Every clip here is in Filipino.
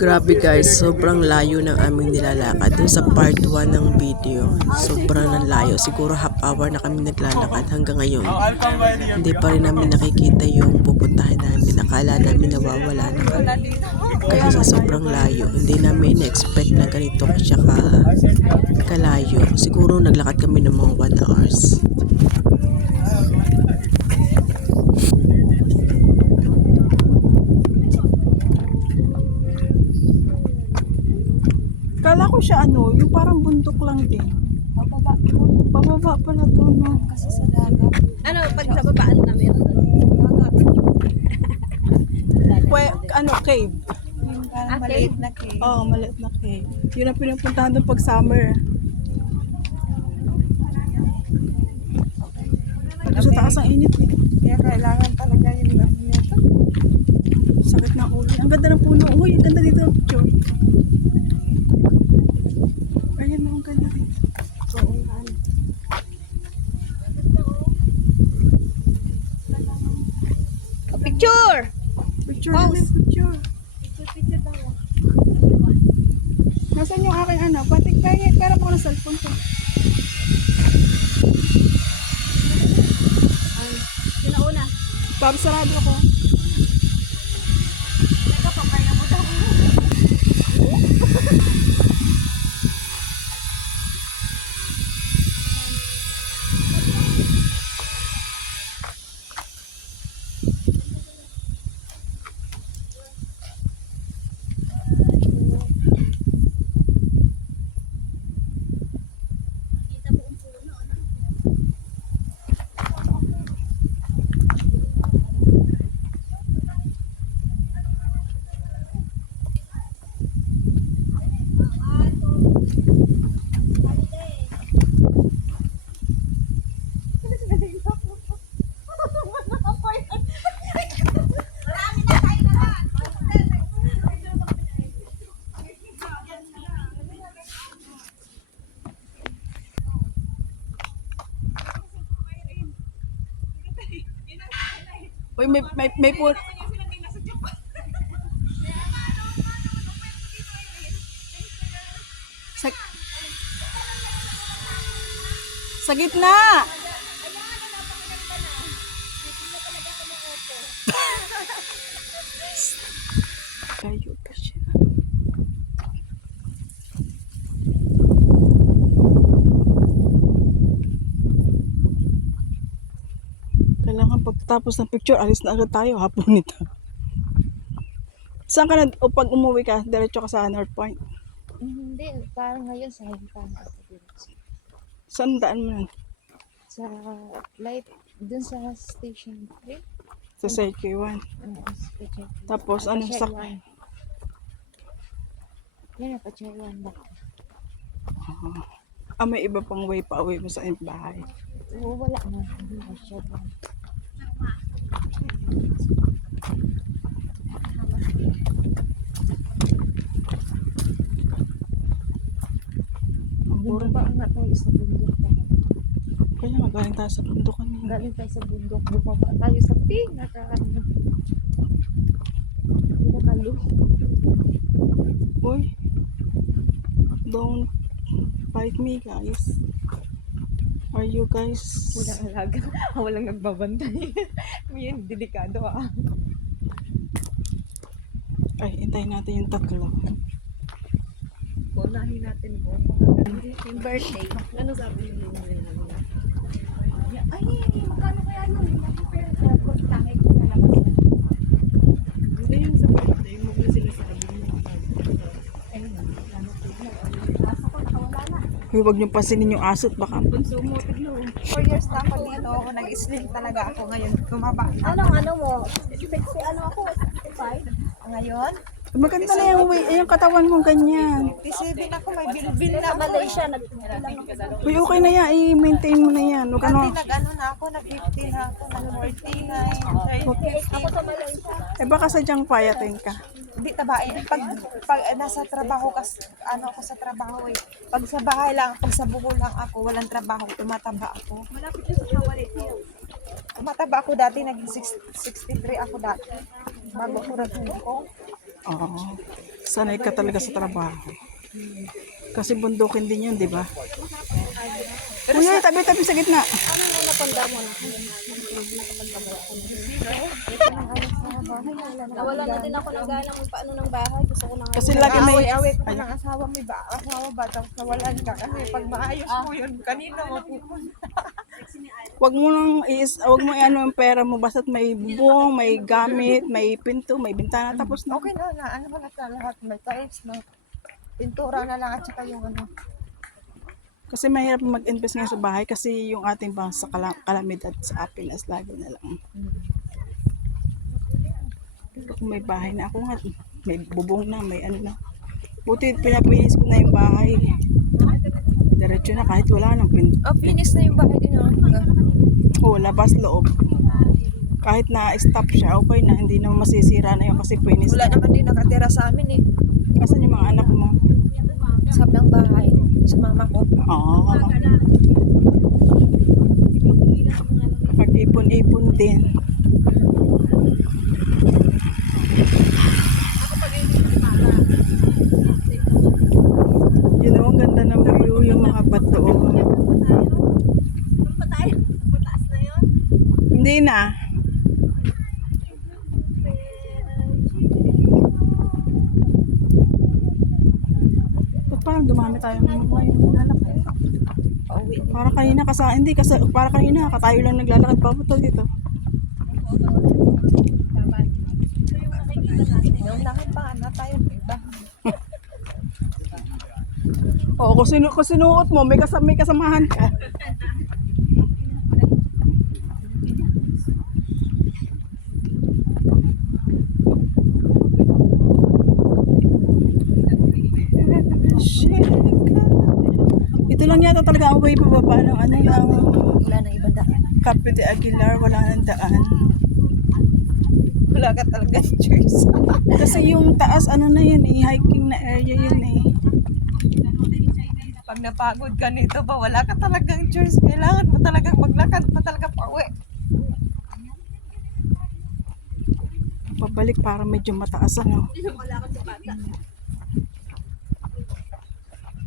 Grabe guys, sobrang layo ng aming nilalakad. Dun sa part 1 ng video, sobrang ng layo. Siguro half hour na kami naglalakad hanggang ngayon. Hindi pa rin namin nakikita yung pupuntahan namin. Akala namin nawawala na kami. Kasi sa sobrang layo, hindi namin na-expect na ganito siya kalayo. Siguro naglakad kami ng mga 1 hours. Kala ko siya yung parang bundok lang din. Pababa. Pababa pala to, no? Kasi sa dagat. Ano, pag sa babaan namin? Cave. Yung parang maliit na cave. Oo, maliit na cave. Yun ang pinupuntahan doon pag summer. Sa taas ang init eh. Kaya kailangan talaga yung nito. Sakit ng ulo. Ang ganda ng puno. Uy, ang ganda dito ng picture. Ayan na, ang ganda dito. Oo nga. Picture! Picture Pause. namin, picture. Picture daw. Nasaan yung aking Patik pahingit. Pera mo ko ng cellphone ko. Sinauna. Sarado ako. Teka, papaya mo daw. Uy, may po. Sa gitna. Kayo pa siya. Kailangan pagtapos ng picture, alis na agad tayo hapon nito. Saan ka na, o pag umuwi ka, diretso ka sa North Point? Hindi, parang ngayon sa Hintana. Saan daan mo nun? Sa light, dun sa station 3. Sa CK1. Tapos ano sa... Yan, pa-Cherwan ba? may iba pang way pa uwi mo sa bahay. Oo, wala na. Hindi na siya ba? Bumaba nga tayo sa bundok. Kaya magaling tayo sa bundok kanina. Galing tayo sa bundok. Bumaba tayo sa pinakalo. Uy, don't fight me guys. Are you guys... Walang alaga. Walang nagbabantay. Yan, delikado ah. Ay, hintayin natin yung tatlo. Unahin natin po. Yung birthday. Ano sabi niyo? Ay, magkano kaya nun? Tangay ko na labas na. Hindi yung sa birthday mo na sinasabi mo. Ayun, ano po. Asa ko, nakawala na. Huwag niyong pansinin yung asot baka. 4 years na ako dito. Nag-slim talaga ako ngayon. Tumaba. Ano mo? 60 ano ako? 65? Ngayon? Maganda na yung katawan mo ganyan. 57 ako. May bilbil na Malaysia. Uy, okay na yan. I-maintain mo na yan. Huwag ano. Nag-ano na ako. Nag-50 na ako. Nag-49. Ako sa Malaysia. Baka sadyang payatin ka. Hindi tabain. Pag nasa trabaho ano ako sa trabaho eh. Pag sa bahay lang, pag sa buko lang ako, walang trabaho, tumataba ako. Malapit na sa Hawaii Hills. Tumataba ako dati, naging 63 ako dati. Bago ako nagbuko. Oo. Sanay ka talaga sa trabaho. Kasi bundukin din yun, di ba? Kuya, tabi-tabi sa gitna. Nawala na din ako ng gana magpaano ng bahay. Gusto ko na nga. Kasi lagi may... Away-away ko ng asawa, may asawa ba? Tapos nawalan ka. Kasi pag maayos mo yun, kanina mapupunta. Wag mo ano ang pera mo basta't may bubong, may gamit, may pinto, may bintana tapos na. Okay na, ano ko na sa lahat. May tiles na. Pintura na lang at saka yung ano. Kasi mahirap mag-invest ngayon sa bahay kasi yung ating bang sa kalamidad sa Apinas lagi na lang. Pero kung may bahay na ako nga, may bubong na, may ano na. Buti pinapinis ko na yung bahay. Diretso na kahit wala nang pinto. Oh, finish na yung bahay din. Oh, labas loob. Kahit na-stop siya, okay na. Hindi na masisira na yun kasi pinis Wala na. naman din nakatira sa amin eh. Kasan yung mga anak mo? Sa ng bahay. Sa mama ko. Oo. Pag-ipon-ipon din. Yun ang ganda ng view, yung mga bato. Hindi na. Ba't parang dumami tayo ng mga yung lalaki? Pauwi. Para kanina para kanina tayo lang naglalakad papunta dito. Naunahan pa nga na tayo. Iba. Oo, kung sinuot mo, may kasamahan ka. Shit. Ito lang yata talaga ang way pababa ng ano ng Wala nang ibang daan. Cape de Aguilar, wala nang daan. Wala ka talaga choice. Kasi yung taas ano na yun eh, hiking na area yun eh. Pag napagod ka nito ba, wala ka talagang choice. Kailangan mo talagang maglakad pa talaga pa uwi. Pabalik para medyo mataas ano.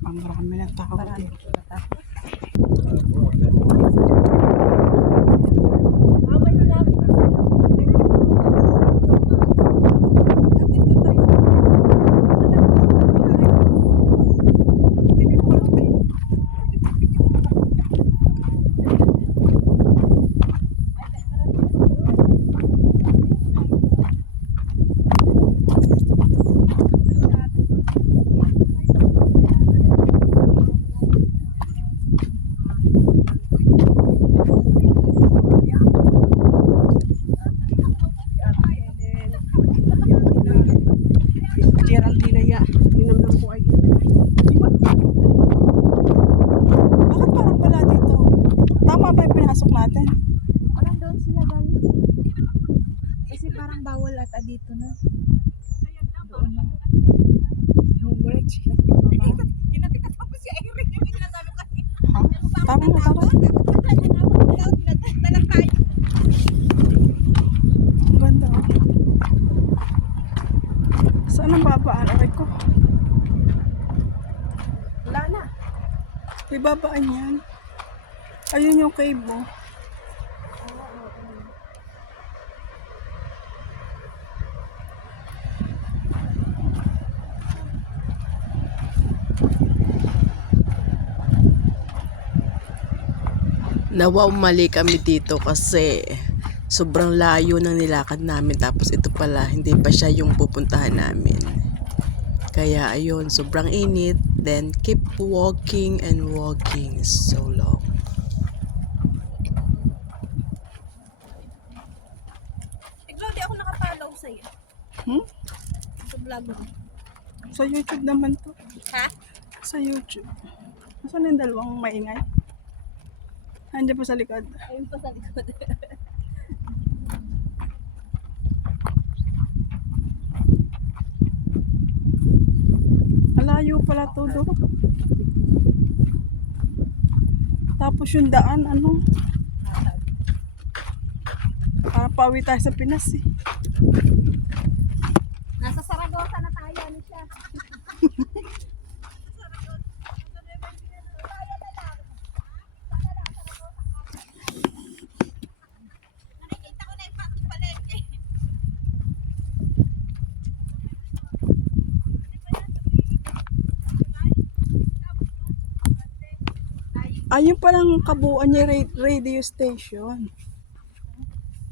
Ang marami ng tao dito. Geraldine ya, ninamnam ko ay. Bakit parang wala dito? Tama ba yung pinasok natin? Walang doon sila galing. Kasi parang bawal ata dito na. Doon na. Homework sila. Kinakita tapos si Irene yung sinasabi kasi. Ha? Tama na, tama. Ang ganda oh. Saan ang babaan? Aray ko. Wala na. May babaan yan. Ayun yung cave mo. Nawaw mali kami dito kasi sobrang layo ng nilakad namin tapos ito pala hindi pa siya yung pupuntahan namin. Kaya ayun, sobrang init, then keep walking and walking so long. Ikaw, di ako nakapalaw sa'yo. Hmm? Sa vlog mo. Sa YouTube naman to. Ha? Sa YouTube. Nasaan yung dalawang maingay? Andiyan pa sa likod. Ayun pa sa likod. Malayo pala to do. Tapos yung daan, ano? Para pauwi tayo sa Pinas eh. Nasa Saragossa Ayun palang kabuuan niya radio station.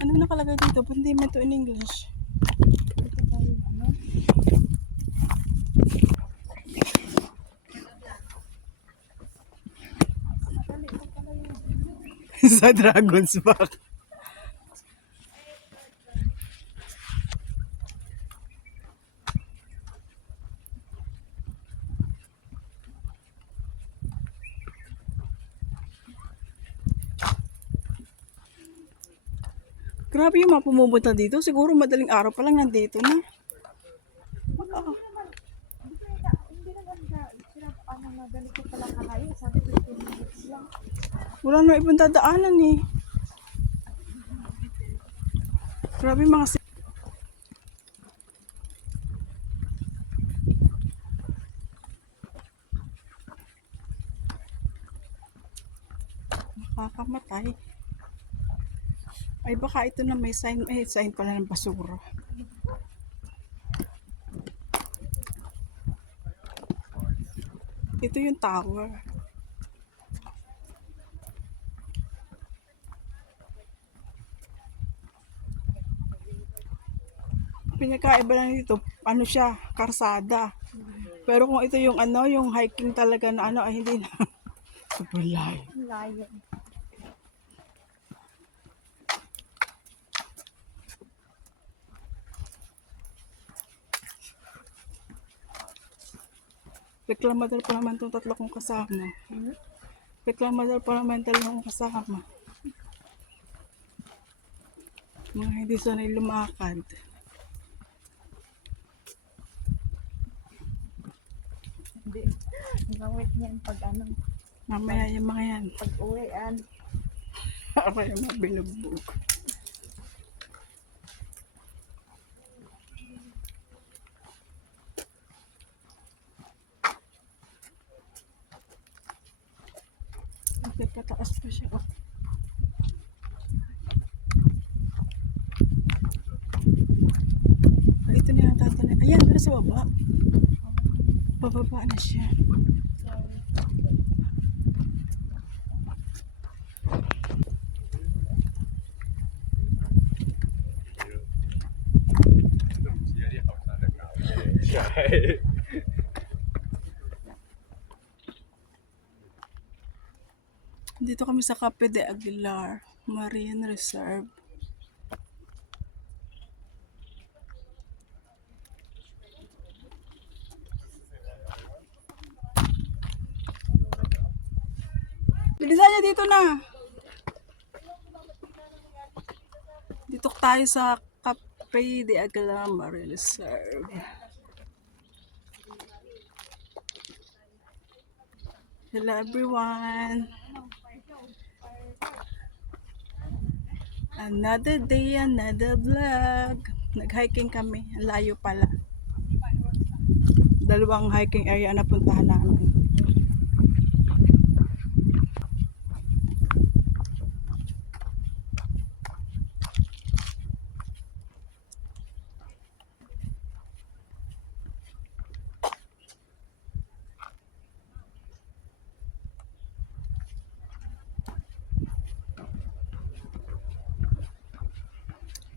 Ano nakalagay dito? Ba't hindi man ito in English? Sa Dragon's Back. Grabe yung mga pumupunta dito. Siguro madaling araw pa lang nandito na. Hindi naman sila ano na ganito pala kalayo. Sabi 15 minutes lang. Wala na ibang dadaanan eh. Grabe mga nakakamatay. Ay baka ito na may sign. Eh, sign pala ng basura. Ito yung tower. Pinakaiba lang dito, ano siya, karsada. Pero kung ito yung ano, yung hiking talaga na ano, ay hindi na. Super layo. Layo. Reklamador pa naman itong tatlo kong kasama. Reklamador pa naman dalawang kasama. Mga hindi sanay lumakad. Hindi. Gawit niyan pag ano, Mamaya yung mga yan. pag uwian. Para yung mga binugbog. Okay, pataas pa siya. Oh. Ay, ito na yung tatanay. Ayan, pero sa baba. Bababa na siya. Dito kami sa Cape de Aguilar, Marine Reserve. Bilisan niya dito na. Dito tayo sa Cape de Aguilar, Marine Reserve. Hello everyone. Another day, another vlog. Nag-hiking kami. Ang layo pala. Dalawang hiking area na puntahan namin.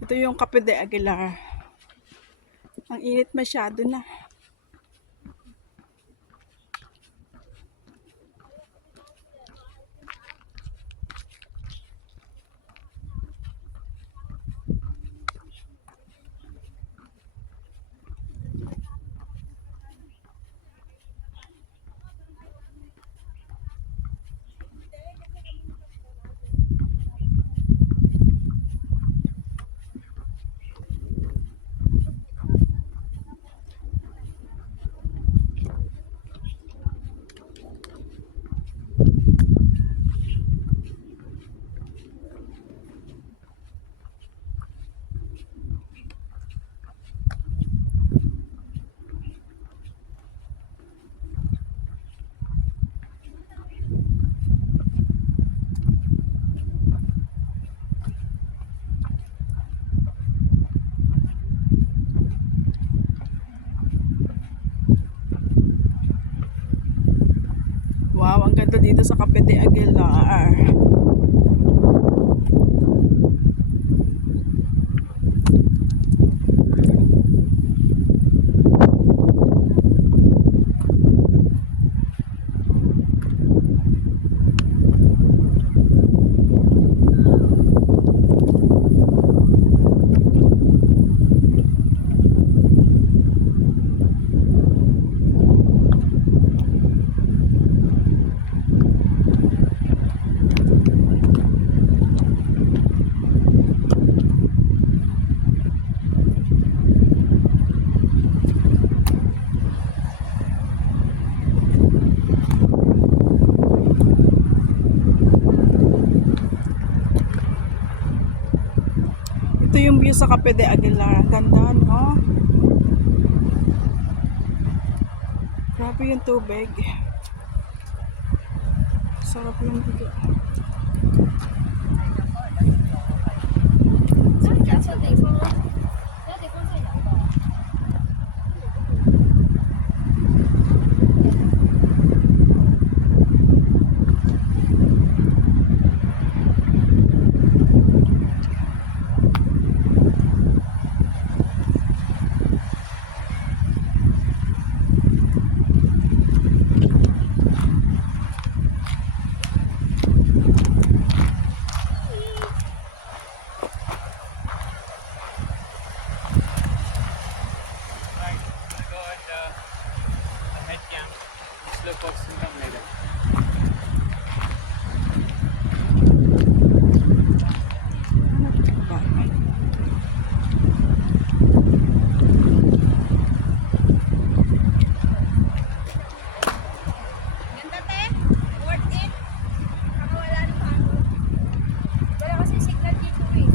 Ito yung Cape de Aguilar. Ang init masyado na. Ganito dito sa Cape de Aguilar. Ito yung view sa Cape de Aguilar. Ang ganda, no? Grabe yung tubig. Sarap yung video. Ganda te? Worth it? Nakawala ng hangin. Wala kasi signal dito eh.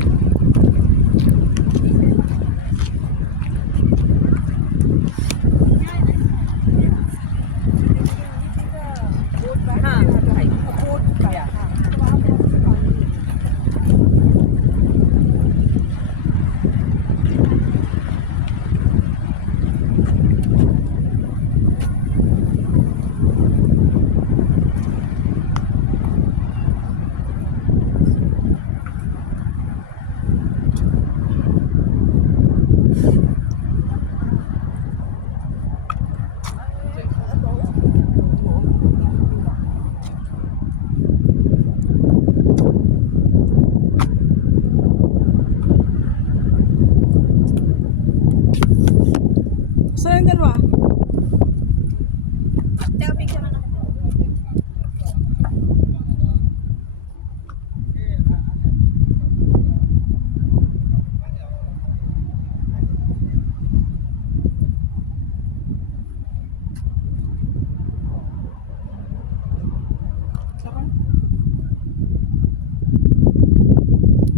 Saan yung dalawa? Teka, picture na.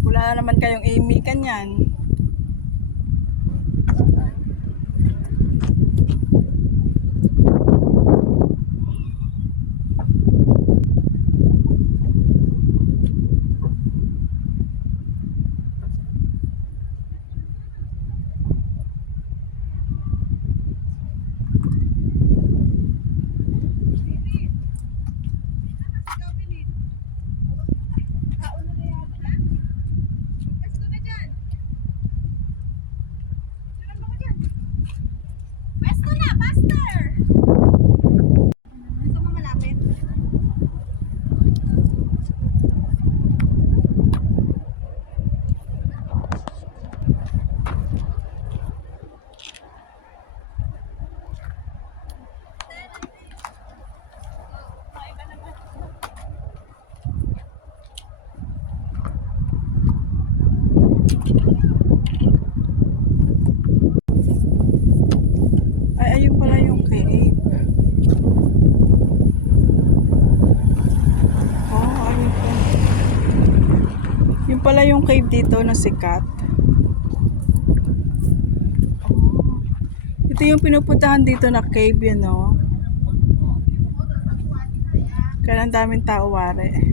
Wala na naman kayong imikan yan. Pwesto na, faster! Gusto mo malapit? Ay, ayun pala yung cave. Oh, ayun pala. Yung pala yung cave dito na sikat. Ito yung pinupuntahan dito na cave, you know. Kaya ang daming tao, wari.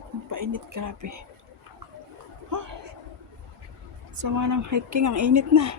painit ng painit, grabe. Huh? Sama ng hiking, ang init na.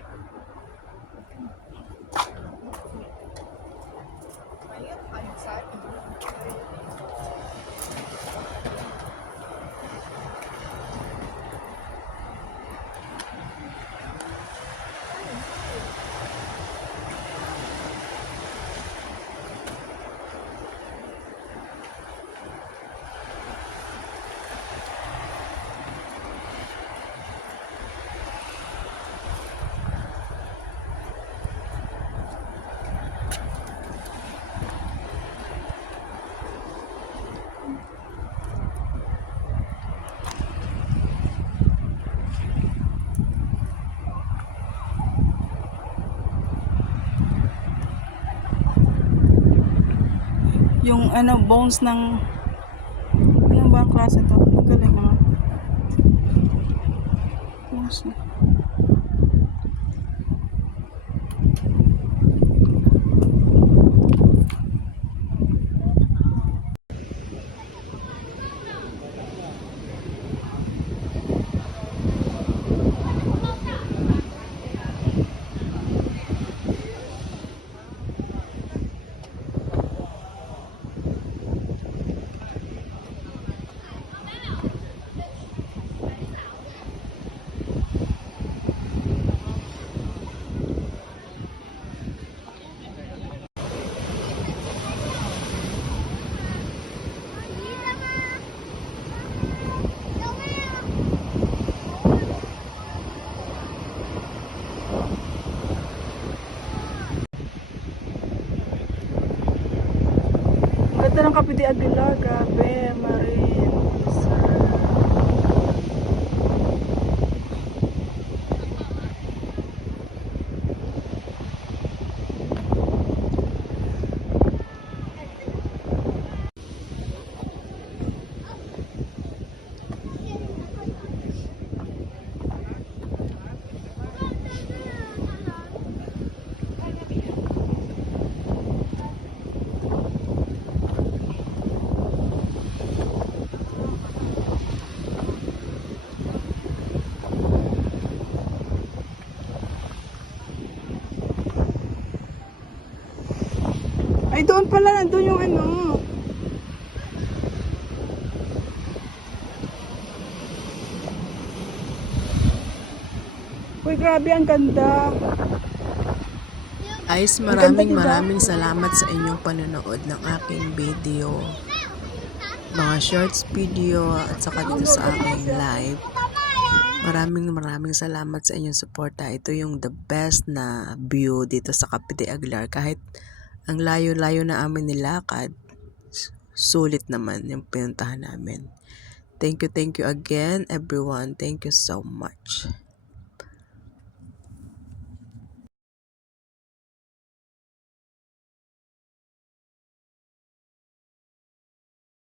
Yung ano, bones ng ano ba ang klase to? Ang galing naman. Bones na. Ganda ng Kape de Aguilar, grabe, Marin. Ay, doon pala, nandun yung ano. Uy, grabe, ang ganda. Guys, ganda, maraming diba? maraming salamat sa inyong panonood ng aking video. Mga shorts video at saka dito sa aking live. Maraming salamat sa inyong suporta. Ito yung the best na view dito sa Kape de Aguilar. Kahit ang layo-layo na amin nilakad, sulit naman yung pinuntahan namin. Thank you again everyone. Thank you so much.